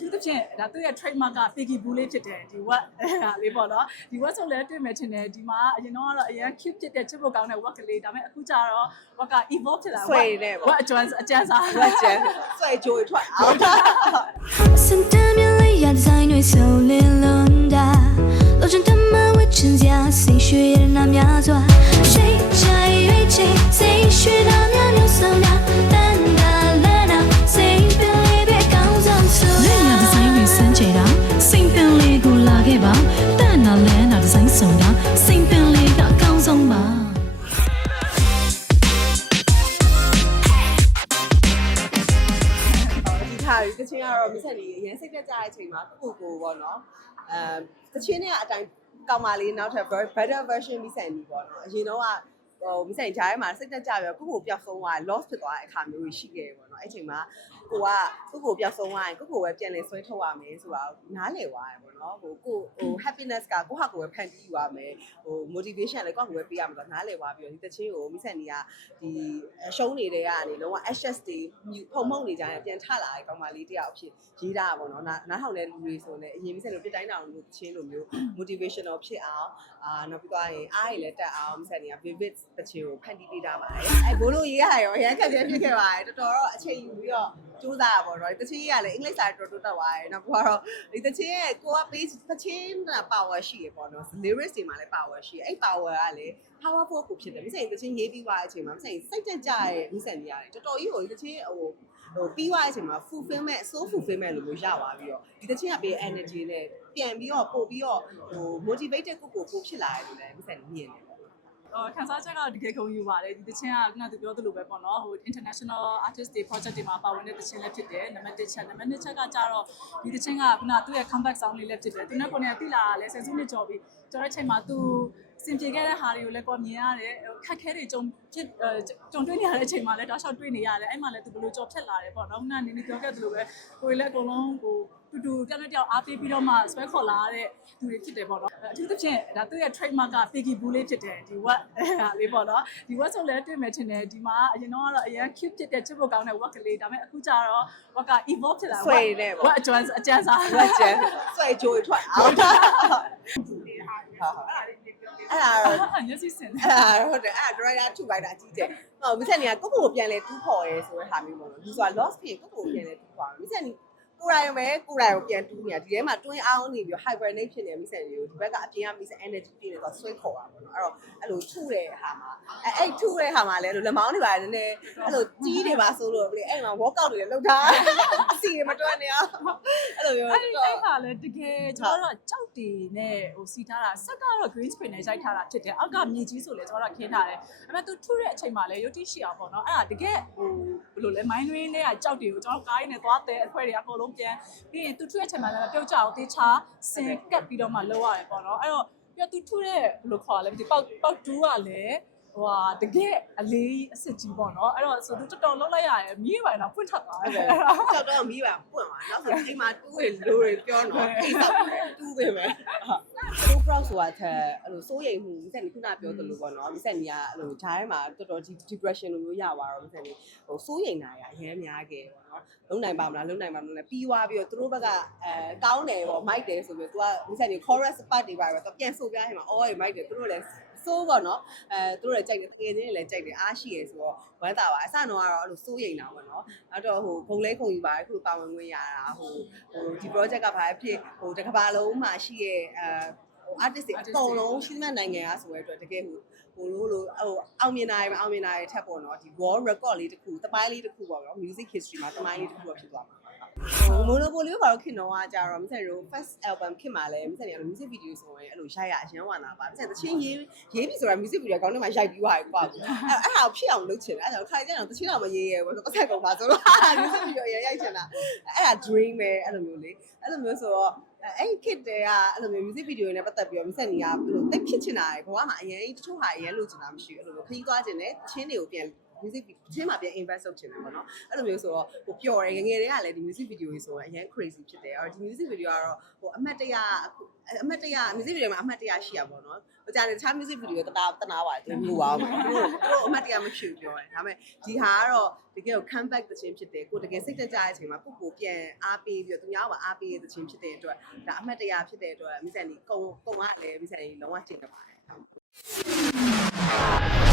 ထူးသဖြင့်ဒါသူ့ရဲ့ trademark က Piggy Boo လေးဖြစ်တယ်ဒီ what ဟာလေးပေါ့နော်ဒီ what ဆိုလည်းတွေ့မယ်ထင်တယ်ဒီမှာအရင်တော့ကတော့အရင် cute ဖြစ်တဲ့ချစ်ဖို့ကောင်းတဲ့ what ကလေးဒါပေမဲ့အခုကျတော့ what က evolve ဖြစ်လာဆွဲနေပေါ့ what အကျွမ်းအကျန်းစားလက်ကျန်ဆွဲကြိုးထွက်အောင်စင်တမ်းမြလေးရဒီဇိုင်းတွေဆိုလင်းလွန်တာလိုချင်တမဝချင်စရာစိတ်ရွှေရနာများစွာ တချင်းကတော့မဆက်နေအရင်စိတ်တက်ကြတဲ့အချိန်မှာကိုကိုပေါ့နော်အဲတချင်းနဲ့အတိုင်းကောင်းပါလေးနောက်ထပ် better version မိဆက်နေပေါ့နော်အရင်တော့ကဟိုမိဆိုင်ကြားထဲမှာစိတ်တက်ကြပြီးကိုကိုပျောက်ဆုံးသွား loss ဖြစ်သွားတဲ့အခါမျိုးရှိခဲ့တယ်ပေါ့နော်အဲ့ချိန်မှာ ကိုကကိုကိုပျောက်ဆုံးသွားရင်ကိုကိုပဲပြန်လဲဆွဲထုတ်ရမယ်ဆိုတာနားလည်သွားတယ်ပေါ့နော်ဟိုကိုဟို happiness ကကိုဟာကိုပဲဖန်တီးယူရမယ်ဟို motivation လည်းကိုကိုပဲပေးရမှာဆိုနားလည်သွားပြီးတော့ဒီတချင်းကိုမိဆိုင်နေကဒီအရှုံးနေတဲ့ကနေလုံးဝ access တွေဖုံမှုန့်နေကြရင်ပြန်ထလာတဲ့ကောင်မလေးတယောက်အဖြစ်ရေးတာပေါ့နော်နားနားထောင်တဲ့လူတွေဆိုလည်းအရင်မိဆိုင်လိုပြတိုင်းတောင်လို့ချင်းလိုမျိုး motivational ဖြစ်အောင်အာနောက်ပြီးတော့ရင်အားရလည်းတက်အောင်မိဆိုင်နေက vivid တချင်းကိုဖန်တီးပေးတာပါတယ်အဲဘိုးလို့ရေးရရောရမ်းခက်ခဲဖြစ်ခဲ့ပါတယ်တော်တော်တော့အချိန်ယူပြီးတော့စူးစမ်းရပါတော့တချင်းရေးရလည်းအင်္ဂလိပ်စာတော်တော်တက်သွားတယ်နောက်ပြီးတော့ဒီတချင်းရဲ့ကိုက base တချင်းက power ရှိရပေါ့နော် lyrics တွေမှာလည်း power ရှိရအဲ့ power ကလည်း powerful ကိုဖြစ်တယ်မိဆိုင်တချင်းရေးပြီးသွားတဲ့အချိန်မှာမိဆိုင်စိတ်တက်ကြရဲ့မိဆိုင်ကြီးရတယ်တော်တော်ကြီးကိုဒီတချင်းဟိုဟိုပြီးသွားတဲ့အချိန်မှာ fulfillment so fulfillment လို့မျိုးရသွားပြီးတော့ဒီတချင်းကပေး energy နဲ့ပြန်ပြီးတော့ပို့ပြီးတော့ဟို motivated ကိုကိုပို့ဖြစ်လာတယ်လို့လည်းမိဆိုင်မြင်တယ်ပေါ့အော် ခန်းစားချက်ကတကယ်ခုံယူပါတယ်ဒီတချင်းကခုနကသူပြောသလိုပဲပေါ့နော်ဟို international artist တွေ project တွေမှာပါဝင်တဲ့တချင်းလည်းဖြစ်တယ်နံပါတ်1ချက်နံပါတ်2ချက်ကကြတော့ဒီတချင်းကခုနသူ့ရဲ့ comeback sound လေးလည်းဖြစ်တယ်သူနဲ့ကိုယ်နဲ့တိလာလည်းဆယ်စုနှစ်ကျော်ပြီကျော်တဲ့ချိန်မှာသူ စင်ပြေခဲ့တဲ့ဟာတွေကိုလည်းကိုမြင်ရတယ်ခက်ခဲတွေကြုံဖြစ်ကြုံတွေ့နေရတဲ့အချိန်မှာလည်းတောက်လျှောက်တွေ့နေရတယ်အဲ့မှာလည်းသူဘယ်လိုကြော်ဖြတ်လာတယ်ပေါ့နော်ခုနကနေနေပြောခဲ့သလိုပဲကိုယ်လည်းအကုန်လုံးဟိုတူတူတယောက်နဲ့တယောက်အားပေးပြီးတော့မှဆွဲခေါ်လာတဲ့သူတွေဖြစ်တယ်ပေါ့နော်အထူးသဖြင့်ဒါသူ့ရဲ့ trademark က Piggy Boo လေးဖြစ်တယ်ဒီ what ဟာလေးပေါ့နော်ဒီ what ဆိုလည်းတွေ့မယ်ထင်တယ်ဒီမှာအရင်တော့ကတော့အရင် cute ဖြစ်တဲ့ချစ်ဖို့ကောင်းတဲ့ what ကလေးဒါပေမဲ့အခုကျတော့ what က evolve ဖြစ်လာဆွဲနေပေါ့ what အကျွမ်းအကျန်းစားလက်ကျန်ဆွဲကြိုးထွက်အောင် အဲ့ဒါတော့အဲ့ညစီစင်အဲ့ဒါဟုတ်တယ်အဲ့ဒါ driver ထုလိုက်တာအကြီးကျယ်ဟိုမိဆက်နေကကိုကိုကိုပြန်လဲတူးခေါ်ရဲဆိုတဲ့ဟာမျိုးပေါ့နော်ဒီဆိုတာ loss ဖြစ်ကိုကိုကိုပြန်လဲတူးခေါ်မိဆက်နေ ကိုရိုင်းပဲကိုရိုင်းကိုပြန်တူးနေတာဒီထဲမှာ twin အောင်နေပြီး hibernate ဖြစ်နေမိဆက်နေကိုဒီဘက်ကအပြင်ကမိဆက် energy ပြည့်နေတော့ဆွဲခေါ်တာပေါ့နော်အဲ့တော့အဲ့လိုထုတဲ့ဟာမှာအဲ့အဲ့ထုတဲ့ဟာမှာလဲအဲ့လိုလက်မောင်းတွေပါနည်းနည်းအဲ့လိုကြီးတွေပါဆိုလို့လေအဲ့မှာ workout တွေလည်းလုပ်တာအစီတွေမတွက်နေအောင်အဲ့လိုမျိုးအဲ့ဒီတော့အဲ့ဟာလည်းတကယ်ကျွန်တော်တို့ကကြောက်တီနဲ့ဟိုစီထားတာဆက်ကတော့ green screen နဲ့ရိုက်ထားတာဖြစ်တယ်အောက်ကမြေကြီးဆိုလဲကျွန်တော်တို့ခင်းထားတယ်အဲ့မဲ့သူထုတဲ့အချိန်မှာလည်းရုပ်တိရှိအောင်ပေါ့နော်အဲ့ဒါတကယ်ဟို ဘယ်လိုလဲ mind rain နဲ့ကကြောက်တီကိုကျွန်တော်ကားရင်းနဲ့သွားတဲ့အခွဲတွေအကုန်လုံးပြန်ပြီးရင်သူထုတဲ့အချိန်မှာလည်းပြုတ်ကြအောင်တေချာစင်ကပ်ပြီးတော့မှလောက်ရတယ်ပေါ့နော်အဲ့တော့ပြသူထုတဲ့ဘယ်လိုခေါ်ရလဲမသိပေါက်ပေါက်တူးကလည်း ဟိုဟာတကယ်အလေးအစ်စ်ကြီးပေါ့နော်အဲ့တော့ဆိုသူတော်တော်လုံးလိုက်ရတယ်မြည်ပါတော့ဖွင့်ထပ်သွားတယ်ကြောက်တော့မီးပါပွင့်သွားနောက်ဆိုအိမ်မှာတူးရလို့ရပြောတော့အိမ်ဆောက်တူးပေးမယ်ဆို proud ဆိုတာတဲ့အဲ့လိုစိုးရိမ်မှုမိဆက်နေခုနပြောသလိုပေါ့နော်မိဆက်နေကအဲ့လိုဂျားထဲမှာတော်တော် depression လိုမျိုးရသွားတော့မိဆက်နေဟိုစိုးရိမ်တာရအရင်များခဲ့ပေါ့နော်လုံနိုင်ပါမလားလုံနိုင်ပါမလားပြီးသွားပြီးတော့သူတို့ဘက်ကအဲကောင်းတယ်ပေါ့မိုက်တယ်ဆိုပြီးတော့ तू ကမိဆက်နေ chorus part တွေပါပဲ तू ပြန်ဆိုပြရင်မှာအော်ရမိုက်တယ်သူတို့လည်း စိုးပေါ့နော်အဲသူတို့လည်းကြိုက်တယ်တကယ်ချင်းလည်းကြိုက်တယ်အားရှိရယ်ဆိုတော့ဝမ်းသာပါအစတော့ကတော့အဲ့လိုစိုးရိမ်တာပေါ့နော်အဲ့တော့ဟိုဘုံလဲခုံယူပါတယ်ခုပါဝင်ခွင့်ရတာဟိုဟိုဒီ project ကဘာဖြစ်ဟိုတစ်ကမ္ဘာလုံးမှာရှိရဲ့အဲဟို artist တွေအကုန်လုံးရှိသမျှနိုင်ငံကဆိုရတဲ့အတွက်တကယ်ဟိုဟိုလိုလိုဟိုအောင်မြင်တာရအောင်မြင်တာရထက်ပေါ့နော်ဒီ world record လေးတစ်ခုတပိုင်းလေးတစ်ခုပေါ့နော် music history မှာတပိုင်းလေးတစ်ခုဖြစ်သွားမှာ ဟို monopoly ဘာလို့ခင်တော့ကကြာတော့မဆက်ရော first album ခင်မှာလဲမဆက်နေအဲ့လို music video ဆိုရင်အဲ့လိုရိုက်ရအရင်ဝါနာပါမဆက်တချင်းရေးရေးပြီဆိုတာ music video ကောင်းနေမှာရိုက်ပြီးသွားပြီကွာအဲ့အဲ့ဟာဖြစ်အောင်လုပ်ချင်တယ်အဲ့ဒါခိုင်ကြအောင်တချင်းတော့မရေးရဘူးပတ်သက်ကုန်ပါဆိုတော့ music video ရရိုက်ချင်တာအဲ့ဒါ dream ပဲအဲ့လိုမျိုးလေအဲ့လိုမျိုးဆိုတော့အဲ့ kit တွေကအဲ့လိုမျိုး music video နဲ့ပတ်သက်ပြီးတော့မဆက်နေရဘယ်လိုတိတ်ဖြစ်ချင်တာလေဘဝမှာအရင်တချို့ဟာအရင်လိုချင်တာမရှိဘူးအဲ့လိုမျိုးခရီးသွားချင်တယ်ချင်းတွေကိုပြန် music ချင်းမှာပြန် invest လုပ်ချင်တယ်ပေါ့နော်အဲ့လိုမျိုးဆိုတော့ဟိုပျော်တယ်ငယ်ငယ်တွေကလည်းဒီ music video ကြီးဆိုတော့အရင် crazy ဖြစ်တယ်အဲ့တော့ဒီ music video ကတော့ဟိုအမတ်တရအမတ်တရ music video မှာအမတ်တရရှိရပါတော့နော်ဟိုကြာနေတခြား music video တနာတနာပါတယ်သူမျိုးပါအောင်သူတို့သူတို့အမတ်တရမဖြစ်ပြောတယ်ဒါပေမဲ့ဒီဟာကတော့တကယ်ကို comeback သချင်းဖြစ်တယ်ကိုတကယ်စိတ်တက်ကြတဲ့အချိန်မှာကိုကိုပြန်အားပေးပြီးတော့သူများကအားပေးတဲ့သချင်းဖြစ်တဲ့အတွက်ဒါအမတ်တရဖြစ်တဲ့အတွက်မိစန်ဒီကုံကုံကလည်းမိစန်ဒီလုံးဝတင်နေပါတယ်